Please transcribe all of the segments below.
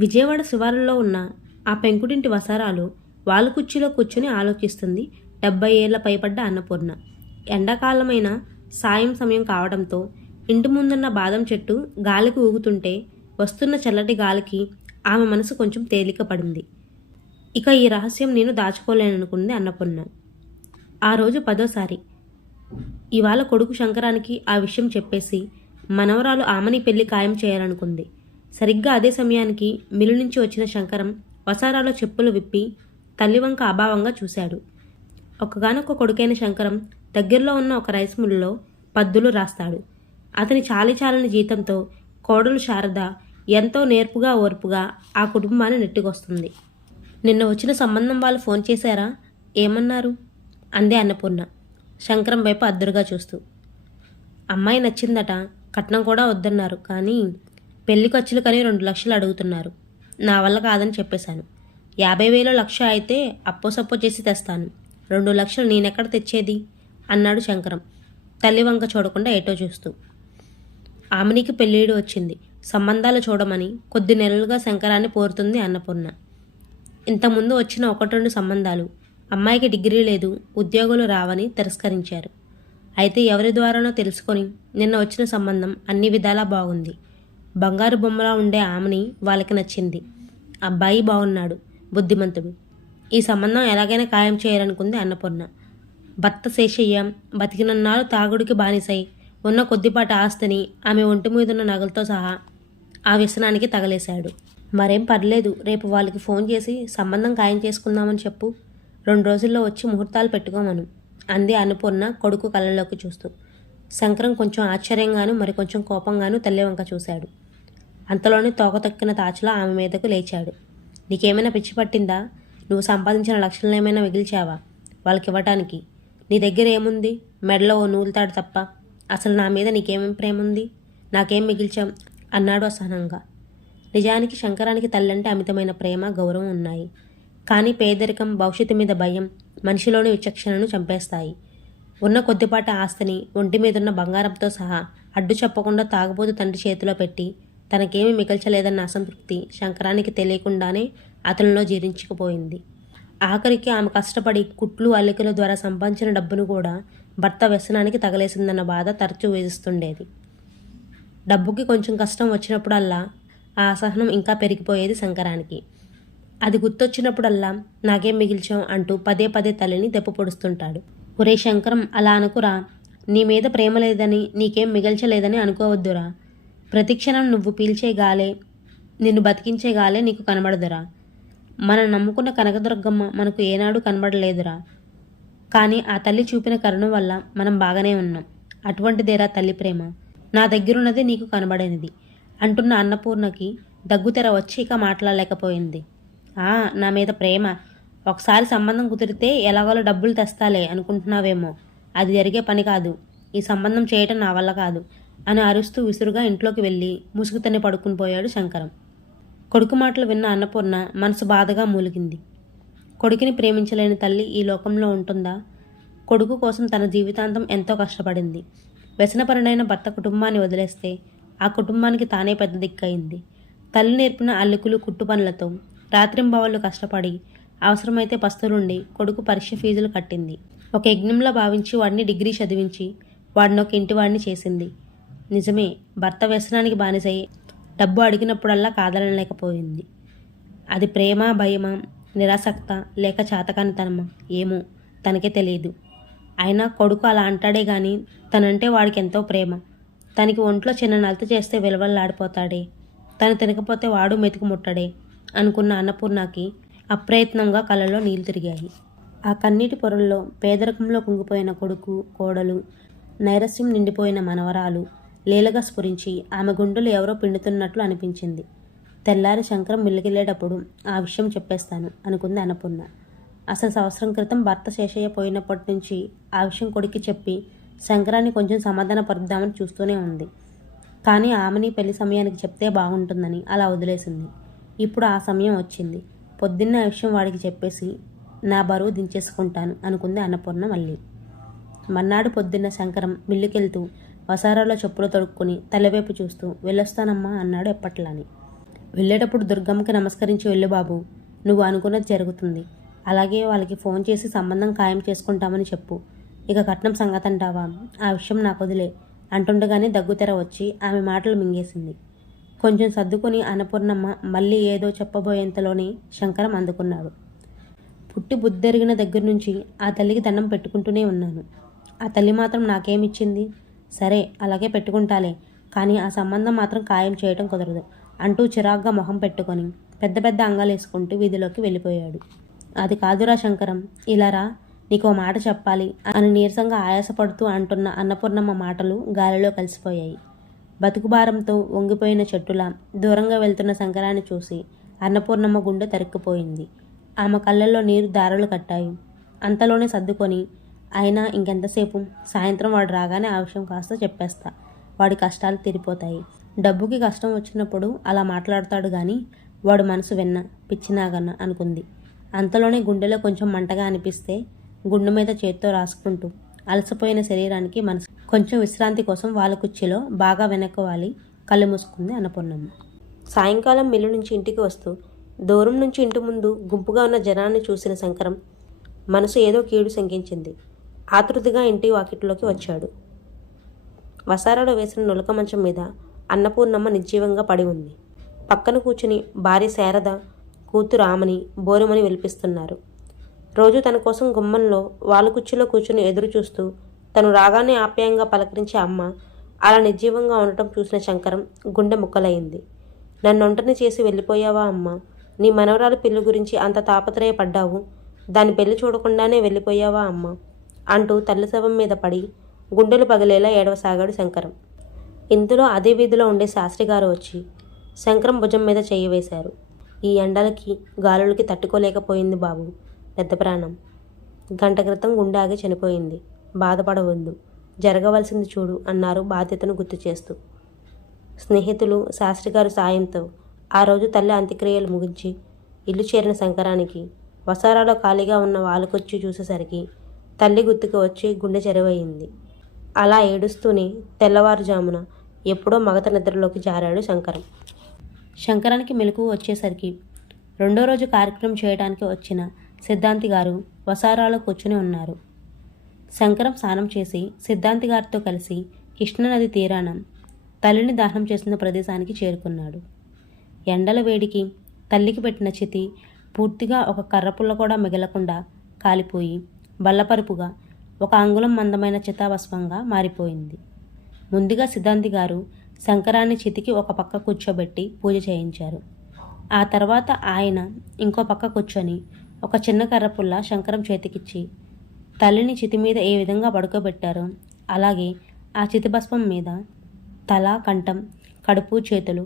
విజయవాడ శివారులో ఉన్న ఆ పెంకుటింటి వసారాలు వాళ్ళ కుర్చీలో కూర్చుని ఆలోచిస్తుంది 70 ఏళ్ల పైపడ్డ అన్నపూర్ణ. ఎండాకాలమైన సాయం సమయం కావడంతో ఇంటి ముందున్న బాదం చెట్టు గాలికి ఊగుతుంటే వస్తున్న చల్లటి గాలికి ఆమె మనసు కొంచెం తేలిక పడింది. ఇక ఈ రహస్యం నేను దాచుకోలేననుకుంది అన్నపూర్ణ. ఆ రోజు 10వ సారి. ఇవాళ కొడుకు శంకరానికి ఆ విషయం చెప్పేసి మనవరాలు ఆమని పెళ్లి ఖాయం చేయాలనుకుంది. సరిగ్గా అదే సమయానికి మిల్లు నుంచి వచ్చిన శంకరం వసారాలో చెప్పులు విప్పి తల్లివంక అభావంగా చూశాడు. ఒక్కగానొక్క కొడుకైన శంకరం దగ్గరలో ఉన్న ఒక రైస్ మిల్లులో పద్దులు రాస్తాడు. అతని చాలీచాలని జీతంతో కోడలు శారద ఎంతో నేర్పుగా ఓర్పుగా ఆ కుటుంబాన్ని నెట్టుకొస్తుంది. నిన్న వచ్చిన సంబంధం వాళ్ళు ఫోన్ చేశారా? ఏమన్నారు? అందే అన్నపూర్ణ శంకరం వైపు అద్దురుగా చూస్తూ. అమ్మాయి నచ్చిందట, కట్నం కూడా వద్దన్నారు, కానీ పెళ్లి ఖర్చులు కని 2 లక్షలు అడుగుతున్నారు. నా వల్ల కాదని చెప్పేశాను. 50,000 లక్ష అయితే అప్పో చేసి తెస్తాను. 2 లక్షలు నేనెక్కడ తెచ్చేది అన్నాడు శంకరం తల్లి వంక చూడకుండా ఏటో చూస్తూ. ఆమెనికి పెళ్ళిడు వచ్చింది, సంబంధాలు చూడమని కొద్ది నెలలుగా శంకరాన్ని కోరుతుంది అన్నపూర్ణ. ఇంతకుముందు వచ్చిన 1-2 సంబంధాలు అమ్మాయికి డిగ్రీ లేదు, ఉద్యోగులు రావని తిరస్కరించారు. అయితే ఎవరి ద్వారానో తెలుసుకొని నిన్న వచ్చిన సంబంధం అన్ని విధాలా బాగుంది. బంగారు బొమ్మలా ఉండే ఆమెని వాళ్ళకి నచ్చింది. అబ్బాయి బాగున్నాడు, బుద్ధిమంతుడు. ఈ సంబంధం ఎలాగైనా ఖాయం చేయాలనుకుంది అన్నపూర్ణ. భర్త శేషయ్య బతికినన్నాళ్ళు తాగుడికి బానిసై ఉన్న కొద్దిపాటి ఆస్తిని ఆమె ఒంటి మీదున్న నగలతో సహా ఆ వ్యసనానికి తగలేశాడు. మరేం పర్లేదు, రేపు వాళ్ళకి ఫోన్ చేసి సంబంధం ఖాయం చేసుకుందామని చెప్పు. 2 రోజుల్లో వచ్చి ముహూర్తాలు పెట్టుకోమను అంది అన్నపూర్ణ కొడుకు కళ్ళలోకి చూస్తూ. శంకరం కొంచెం ఆశ్చర్యంగాను మరికొంచెం కోపంగాను తల్లి వంక చూశాడు. అంతలోనే తోక తక్కిన తాచులా ఆమె మీదకు లేచాడు. నీకేమైనా పిచ్చి పట్టిందా? నువ్వు సంపాదించిన లక్షలను ఏమైనా మిగిల్చావా వాళ్ళకి ఇవ్వటానికి? నీ దగ్గర ఏముంది? మెడలో ఓ నూలుతాడు తప్ప. అసలు నా మీద నీకేమేం ప్రేమ ఉంది? నాకేం మిగిల్చాం అన్నాడు అసహనంగా. నిజానికి శంకరానికి తల్లంటే అమితమైన ప్రేమ, గౌరవం ఉన్నాయి. కానీ పేదరికం, భవిష్యత్తు మీద భయం మనిషిలోని విచక్షణను చంపేస్తాయి. ఉన్న కొద్దిపాటి ఆస్తిని ఒంటి మీదున్న బంగారంతో సహా అడ్డు చెప్పకుండా తాగుబోతు తండ్రి చేతిలో పెట్టి తనకేమీ మిగల్చలేదన్న అసంతృప్తి శంకరానికి తెలియకుండానే అతనిలో జీర్ణించుకుపోయింది. ఆఖరికి ఆమె కష్టపడి కుట్లు అల్లికల ద్వారా సంపాదించిన డబ్బును కూడా భర్త వ్యసనానికి తగలేసిందన్న బాధ తరచూ వేధిస్తుండేది. డబ్బుకి కొంచెం కష్టం వచ్చినప్పుడల్లా ఆ అసహనం ఇంకా పెరిగిపోయేది శంకరానికి. అది గుర్తొచ్చినప్పుడల్లా నాకేం మిగిల్చాం అంటూ పదే తల్లిని దెప్ప పొడుస్తుంటాడు. ఒరే శంకరం, అలా అనుకురా. నీ మీద ప్రేమ లేదని, నీకేం మిగల్చలేదని అనుకోవద్దురా. ప్రతిక్షణం నువ్వు పీల్చే గాలే, నిన్ను బతికించే గాలే నీకు కనబడదురా. మనం నమ్ముకున్న కనకదుర్గమ్మ మనకు ఏనాడు కనబడలేదురా. కానీ ఆ తల్లి చూపిన కరుణ వల్ల మనం బాగానే ఉన్నాం. అటువంటిదేరా తల్లి ప్రేమ. నా దగ్గరున్నది నీకు కనబడేది అంటున్న అన్నపూర్ణకి దగ్గుతెర వచ్చి ఇక మాట్లాడలేకపోయింది. నా మీద ప్రేమ. ఒకసారి సంబంధం కుదిరితే ఎలాగోలో డబ్బులు తెస్తాలే అనుకుంటున్నావేమో. అది జరిగే పని కాదు. ఈ సంబంధం చేయటం నా వల్ల కాదు అని అరుస్తూ విసురుగా ఇంట్లోకి వెళ్ళి ముసుగుతని పడుకుని పోయాడు శంకరం. కొడుకు మాటలు విన్న అన్నపూర్ణ మనసు బాధగా మూలిగింది. కొడుకుని ప్రేమించలేని తల్లి ఈ లోకంలో ఉంటుందా? కొడుకు కోసం తన జీవితాంతం ఎంతో కష్టపడింది. వ్యసనపరుడైన భర్త కుటుంబాన్ని వదిలేస్తే ఆ కుటుంబానికి తానే పెద్ద దిక్కయింది. తల్లి నేర్పిన అల్లికలు కుట్టు పనులతో రాత్రింబవళ్ళు కష్టపడి అవసరమైతే పస్తులుండి కొడుకు పరీక్ష ఫీజులు కట్టింది. ఒక యజ్ఞంలో భావించి వాడిని డిగ్రీ చదివించి వాడిని ఒక ఇంటివాడిని చేసింది. నిజమే, భర్త వ్యసనానికి బానిసై డబ్బు అడిగినప్పుడల్లా కాదనలేకపోయింది. అది ప్రేమ, భయమా, నిరాసక్త లేక చాతకానితనమా ఏమో తనకే తెలియదు. అయినా కొడుకు అలా అంటాడే గాని తనంటే వాడికి ఎంతో ప్రేమ. తనకి ఒంట్లో చిన్న నలత చేస్తే విలవల్లాడిపోతాడే, తను తినకపోతే వాడు మెతుకు ముట్టడే అనుకున్న అన్నపూర్ణకి అప్రయత్నంగా కళ్ళలో నీళ్లు తిరిగాయి. ఆ కన్నీటి పొరల్లో పేదరికంలో కుంగిపోయిన కొడుకు, కోడలు, నైరస్యం నిండిపోయిన మనవరాలు లీలగా స్ఫురించి ఆమె గుండెలు ఎవరో పిండుతున్నట్లు అనిపించింది. తెల్లారి శంకరం మిల్లుకెళ్ళేటప్పుడు ఆ విషయం చెప్పేస్తాను అనుకుంది అన్నపూర్ణ. అసలు సంవత్సరం క్రితం భర్త శేషయ్య పోయినప్పటి నుంచి ఆ విషయం కొడుక్కి చెప్పి శంకరాన్ని కొంచెం సమాధాన పరుద్దామని చూస్తూనే ఉంది. కానీ ఆమెని పెళ్లి సమయానికి చెప్తే బాగుంటుందని అలా వదిలేసింది. ఇప్పుడు ఆ సమయం వచ్చింది. పొద్దున్న ఆ విషయం వాడికి చెప్పేసి నా బరువు దించేసుకుంటాను అనుకుంది అన్నపూర్ణ మళ్ళీ. మర్నాడు పొద్దున్న శంకరం మిల్లుకెళ్తూ వసారాలో చెప్పులు తొడుక్కుని తలవైపు చూస్తూ వెళ్ళొస్తానమ్మా అన్నాడు ఎప్పట్లాని. వెళ్ళేటప్పుడు దుర్గమ్మకి నమస్కరించి వెళ్ళు బాబు, నువ్వు అనుకున్నది జరుగుతుంది. అలాగే వాళ్ళకి ఫోన్ చేసి సంబంధం ఖాయం చేసుకుంటామని చెప్పు. ఇక కట్నం సంగతి అంటావా, ఆ విషయం నాకు వదిలే అంటుండగానే దగ్గుతెర వచ్చి ఆమె మాటలు మింగేసింది. కొంచెం సర్దుకొని అన్నపూర్ణమ్మ మళ్ళీ ఏదో చెప్పబోయేంతలోనే శంకరం అందుకున్నాడు. పుట్టి బుద్ధెరిగిన దగ్గర నుంచి ఆ తల్లికి దండం పెట్టుకుంటూనే ఉన్నాను. ఆ తల్లి మాత్రం నాకేమిచ్చింది? సరే అలాగే పెట్టుకుంటాలే, కానీ ఆ సంబంధం మాత్రం ఖాయం చేయటం కుదరదు అంటూ చిరాగ్గా మొహం పెట్టుకొని పెద్ద పెద్ద అంగాలేసుకుంటూ వీధిలోకి వెళ్ళిపోయాడు. అది కాదురా శంకరం, ఇలా రా, నీకో మాట చెప్పాలి అని నీరసంగా ఆయాసపడుతూ అంటున్న అన్నపూర్ణమ్మ మాటలు గాలిలో కలిసిపోయాయి. బతుకుభారంతో వంగిపోయిన చెట్టులా దూరంగా వెళ్తున్న శంకరాన్ని చూసి అన్నపూర్ణమ్మ గుండె తరుక్కుపోయింది. ఆమె కళ్ళల్లో నీరు దారులు కట్టాయి. అంతలోనే సర్దుకొని, అయినా ఇంకెంతసేపు, సాయంత్రం వాడు రాగానే ఆ విషయం కాస్త చెప్పేస్తా, వాడి కష్టాలు తీరిపోతాయి. డబ్బుకి కష్టం వచ్చినప్పుడు అలా మాట్లాడతాడు గాని వాడు మనసు వెన్న పిచ్చినాగన్న అనుకుంది. అంతలోనే గుండెలో కొంచెం మంటగా అనిపిస్తే గుండె మీద చేత్తో రాసుకుంటూ అలసిపోయిన శరీరానికి మనసు కొంచెం విశ్రాంతి కోసం వాళ్ళ కుర్చీలో బాగా వెనక్కి వాలి కళ్ళు మూసుకుంది అన్నపూర్ణమ్మ. సాయంకాలం మిల్లు నుంచి ఇంటికి వస్తూ దూరం నుంచి ఇంటి ముందు గుంపుగా ఉన్న జనాన్ని చూసిన శంకరం మనసు ఏదో కీడు శంకించింది. ఆతృతగా ఇంటి వాకిట్లోకి వచ్చాడు. వసారాలో వేసిన నులక మంచం మీద అన్నపూర్ణమ్మ నిర్జీవంగా పడి ఉంది. పక్కన కూర్చుని భార్య శారద, కూతురు ఆమని బోరుమని విలిపిస్తున్నారు. రోజు తన కోసం గుమ్మంలో వాళ్ళ కుర్చీలో కూర్చుని ఎదురు చూస్తూ తను రాగానే ఆప్యాయంగా పలకరించే అమ్మ అలా నిర్జీవంగా ఉండటం చూసిన శంకరం గుండె ముక్కలయింది. నన్నొంటని చేసి వెళ్ళిపోయావా అమ్మ? నీ మనవరాలు పెళ్లి గురించి అంత తాపత్రయపడ్డావు, దాని పెళ్లి చూడకుండానే వెళ్ళిపోయావా అమ్మ అంటూ తల్లి శవం మీద పడి గుండెలు పగిలేలా ఏడవసాగాడు శంకరం. ఇందులో అదే వీధిలో ఉండే శాస్త్రి గారు వచ్చి శంకరం భుజం మీద చెయ్యి వేశారు. ఈ ఎండలకి గాలులకి తట్టుకోలేకపోయింది బాబు, పెద్ద ప్రాణం. గంట క్రితం గుండె ఆగి చనిపోయింది, బాధపడవద్దు, జరగవలసింది చూడు అన్నారు బాధ్యతను గుర్తు చేస్తూ. స్నేహితులు శాస్త్రిగారు సాయంతో ఆ రోజు తల్లి అంత్యక్రియలు ముగించి ఇల్లు చేరిన శంకరానికి వసారాలో ఖాళీగా ఉన్న వాళ్ళకొచ్చి చూసేసరికి తల్లి గుర్తుకు వచ్చి గుండె చెరువయింది. అలా ఏడుస్తూనే తెల్లవారుజామున ఎప్పుడో మగత నిద్రలోకి జారాడు శంకరం. శంకరానికి మెలకువ వచ్చేసరికి రెండో రోజు కార్యక్రమం చేయడానికి వచ్చిన సిద్ధాంతి గారు వసారాలో కూర్చుని ఉన్నారు. శంకరం స్నానం చేసి సిద్ధాంతి గారితో కలిసి కృష్ణానది తీరాన తల్లిని దాహనం చేసిన ప్రదేశానికి చేరుకున్నాడు. ఎండల వేడికి తల్లికి పెట్టిన చితి పూర్తిగా ఒక కర్రపుల్ల కూడా మిగలకుండా కాలిపోయి బల్లపరుపుగా ఒక అంగుళం మందమైన చితాభస్మంగా మారిపోయింది. ముందుగా సిద్ధాంతి గారు శంకరాన్ని చితికి ఒక పక్క కూర్చోబెట్టి పూజ చేయించారు. ఆ తర్వాత ఆయన ఇంకో పక్క కూర్చొని ఒక చిన్న కర్రపుల్ల శంకరం చేతికిచ్చి తల్లిని చితి మీద ఏ విధంగా పడుకోబెట్టారో అలాగే ఆ చితిభస్మం మీద తల, కంఠం, కడుపు, చేతులు,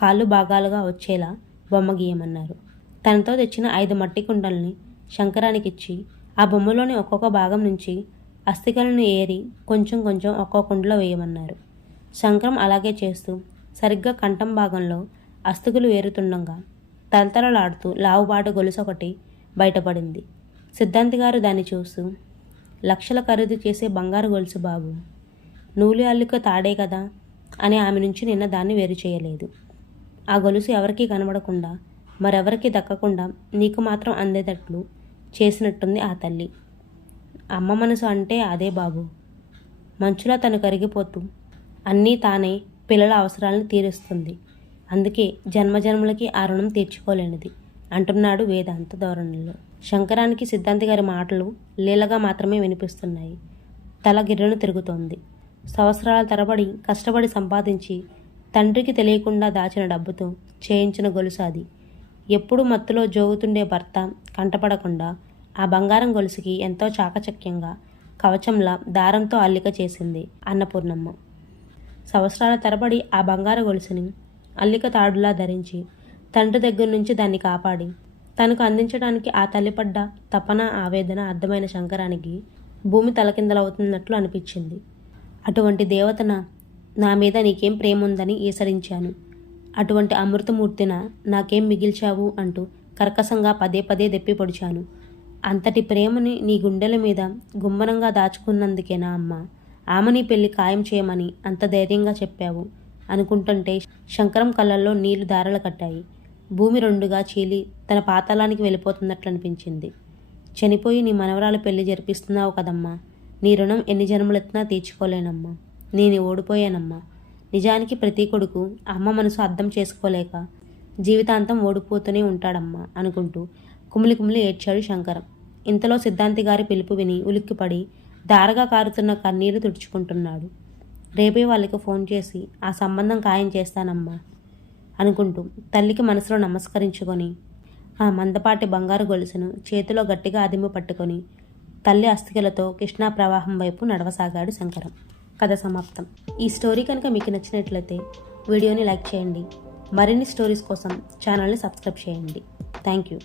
కాళ్ళు భాగాలుగా వచ్చేలా బొమ్మ గీయమన్నారు. తనతో తెచ్చిన 5 మట్టి కుండల్ని శంకరానికిచ్చి ఆ బొమ్మలోని ఒక్కొక్క భాగం నుంచి అస్థికలను ఏరి కొంచెం కొంచెం ఒక్కో కుండలో వేయమన్నారు. శంకరం అలాగే చేస్తూ సరిగ్గా కంఠం భాగంలో అస్థికలు వేరుతుండగా తలతలలాడుతూ లావుబాటు గొలుసు ఒకటి బయటపడింది. సిద్ధాంతి గారు దాన్ని చూస్తూ, లక్షల ఖరీదు చేసే బంగారు గొలుసు బాబు, నూలు అల్లిక తాడే కదా అని ఆమె నుంచి నిన్న దాన్ని వేరు చేయలేదు. ఆ గొలుసు ఎవరికీ కనబడకుండా మరెవరికి దక్కకుండా నీకు మాత్రం అందేటట్లు చేసినట్టుంది ఆ తల్లి. అమ్మ మనసు అంటే అదే బాబు. మంచులా తను కరిగిపోతూ అన్నీ తానే పిల్లల అవసరాలను తీరుస్తుంది. అందుకే జన్మజన్మలకి ఆ రుణం తీర్చుకోలేనిది అంటున్నాడు వేదాంత ధోరణిలో. శంకరానికి సిద్ధాంతి గారి మాటలు లీలగా మాత్రమే వినిపిస్తున్నాయి. తల గిర్రను తిరుగుతోంది. సంవత్సరాల తరబడి కష్టపడి సంపాదించి తండ్రికి తెలియకుండా దాచిన డబ్బుతో చేయించిన గొలుసు అది. ఎప్పుడు మత్తులో జోగుతుండే భర్త కంటపడకుండా ఆ బంగారం గొలుసుకి ఎంతో చాకచక్యంగా కవచంలా దారంతో అల్లిక చేసింది అన్నపూర్ణమ్మ. సంవత్సరాల తరబడి ఆ బంగారు గొలుసుని అల్లిక తాడులా ధరించి తండ్రి దగ్గర నుంచి దాన్ని కాపాడి తనకు అందించడానికి ఆ తల్లిపడ్డ తపన, ఆవేదన అర్థమైన శంకరానికి భూమి తలకిందలవుతున్నట్లు అనిపించింది. అటువంటి దేవతన నా మీద నీకేం ప్రేమ ఉందని ఈసరించాను. అటువంటి అమృతమూర్తిన నాకేం మిగిల్చావు అంటూ కర్కశంగా పదే పదే దెప్పి పొడిచాను. అంతటి ప్రేమని నీ గుండెల మీద గుమ్మరంగా దాచుకున్నందుకేనా అమ్మా ఆమె నీ పెళ్లి ఖాయం చేయమని అంత ధైర్యంగా చెప్పావు అనుకుంటుంటే శంకరం కళ్ళల్లో నీళ్లు దారలు కట్టాయి. భూమి రెండుగా చీలి తన పాతాళానికి వెళ్ళిపోతున్నట్లు అనిపించింది. చనిపోయి నీ మనవరాలు పెళ్లి జరిపిస్తున్నావు కదమ్మా, నీ రుణం ఎన్ని జన్మలెత్తినా తీర్చుకోలేనమ్మా. నేను ఓడిపోయానమ్మా. నిజానికి ప్రతి కొడుకు అమ్మ మనసు అర్థం చేసుకోలేక జీవితాంతం ఓడిపోతూనే ఉంటాడమ్మా అనుకుంటూ కుమిలి కుమిలి ఏడ్చాడు శంకరం. ఇంతలో సిద్ధాంతి గారి పిలుపు విని ఉలిక్కిపడి దారగా కారుతున్న కన్నీళ్లు తుడుచుకుంటున్నాడు. రేపే వాళ్ళకి ఫోన్ చేసి ఆ సంబంధం ఖాయం చేస్తానమ్మా అనుకుంటూ తల్లికి మనసులో నమస్కరించుకొని ఆ మందపాటి బంగారు గొలుసును చేతిలో గట్టిగా అదిమి పట్టుకొని తల్లి అస్థికలతో కృష్ణా ప్రవాహం వైపు నడవసాగాడు శంకరం. కథ సమాప్తం. ఈ స్టోరీ కనుక మీకు నచ్చినట్లయితే వీడియోని లైక్ చేయండి. మరిన్ని స్టోరీస్ కోసం ఛానల్ని సబ్స్క్రైబ్ చేయండి. Thank you.